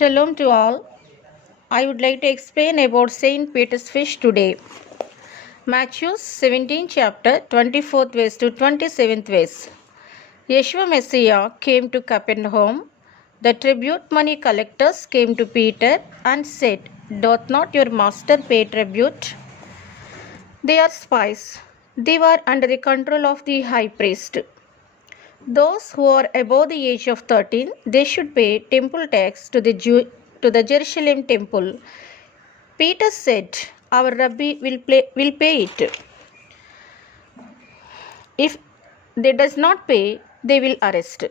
Shalom to all. I would like to explain about Saint Peter's fish today. Matthew 17 chapter 24th verse to 27th verse. Yeshua Messiah came to Capernaum. The tribute money collectors came to Peter and said, "Doth not your master pay tribute?" They are spies. They were under the control of the high priest. Those who are above the age of 13, they should pay temple tax to the Jerusalem temple. Peter said, "Our Rabbi will pay it." If they does not pay, they will arrest.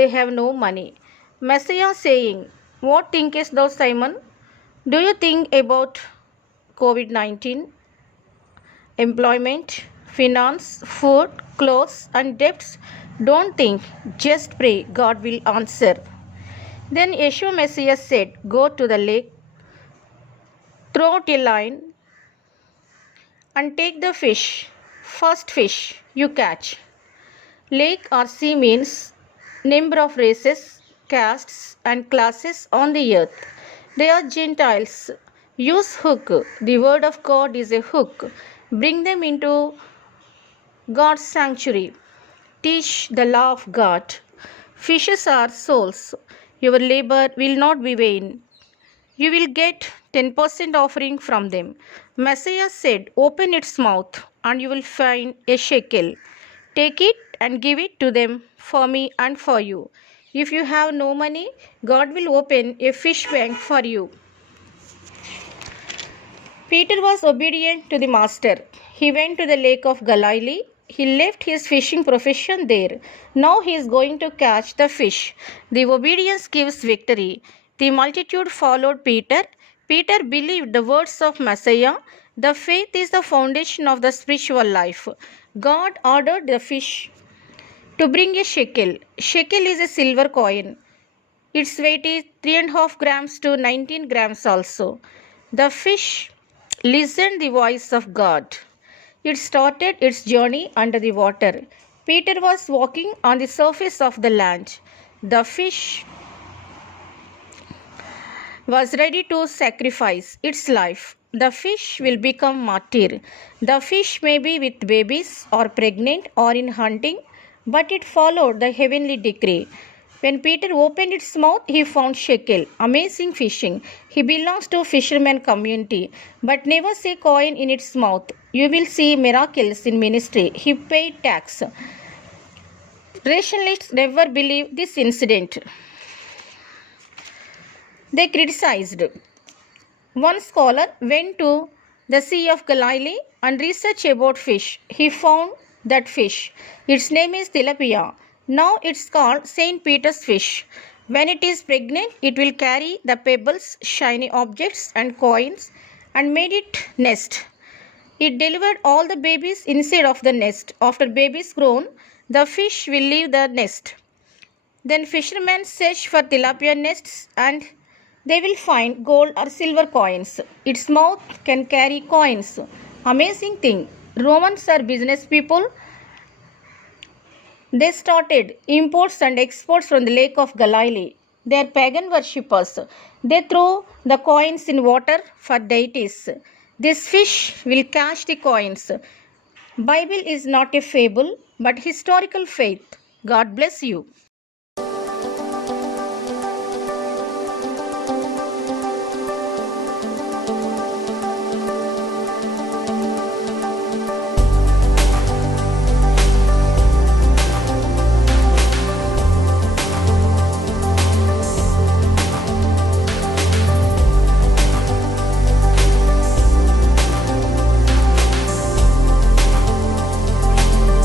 They have no money. Messiah saying, "What thinkest thou, Simon? Do you think about COVID-19, employment, finance, food, clothes, and debts? Don't think, just pray, God will answer." Then Yeshua Messiah said, "Go to the lake, throw out a line, and take the first fish you catch." Lake or sea means number of races, castes, and classes on the earth. They are Gentiles. Use hook. The word of God is a hook. Bring them into God's sanctuary. Teach the law of God. Fishes are souls. Your labor will not be vain. You will get 10% offering from them. Messiah said, "Open its mouth, and you will find a shekel. Take it and give it to them for me and for you." If you have no money, God will open a fish bank for you. Peter was obedient to the master. He went to the lake of Galilee. He left his fishing profession there. Now he is going to catch the fish. The obedience gives victory. The multitude followed Peter. Peter believed the words of Messiah. The faith is the foundation of the spiritual life. God ordered the fish to bring a shekel. Shekel is a silver coin. Its weight is 3.5 grams to 19 grams also. The fish listened the voice of God. It started its journey under the water. Peter was walking on the surface of the land. The fish was ready to sacrifice its life. The fish will become martyr. The fish may be with babies or pregnant or in hunting, but it followed the heavenly decree. When Peter opened its mouth, he found shekel. Amazing fishing. He belongs to fisherman community, but never say coin in its mouth. You will see miracles in ministry. He paid tax. Rationalists never believe this incident. They criticized. One scholar went to the Sea of Galilee and researched about fish. He found that fish. Its name is tilapia. Now it's called Saint Peter's fish. When it is pregnant, it will carry the pebbles, shiny objects, and coins, and made it nest. It delivered all the babies inside of the nest. After babies grown, the fish will leave the nest. Then fishermen search for tilapia nests, and they will find gold or silver coins. Its mouth can carry coins. Amazing thing. Romans are business people. They started imports and exports from the lake of Galilee. They are pagan worshippers. They throw the coins in water for deities. This fish will catch the coins. Bible is not a fable, but historical faith. God bless you.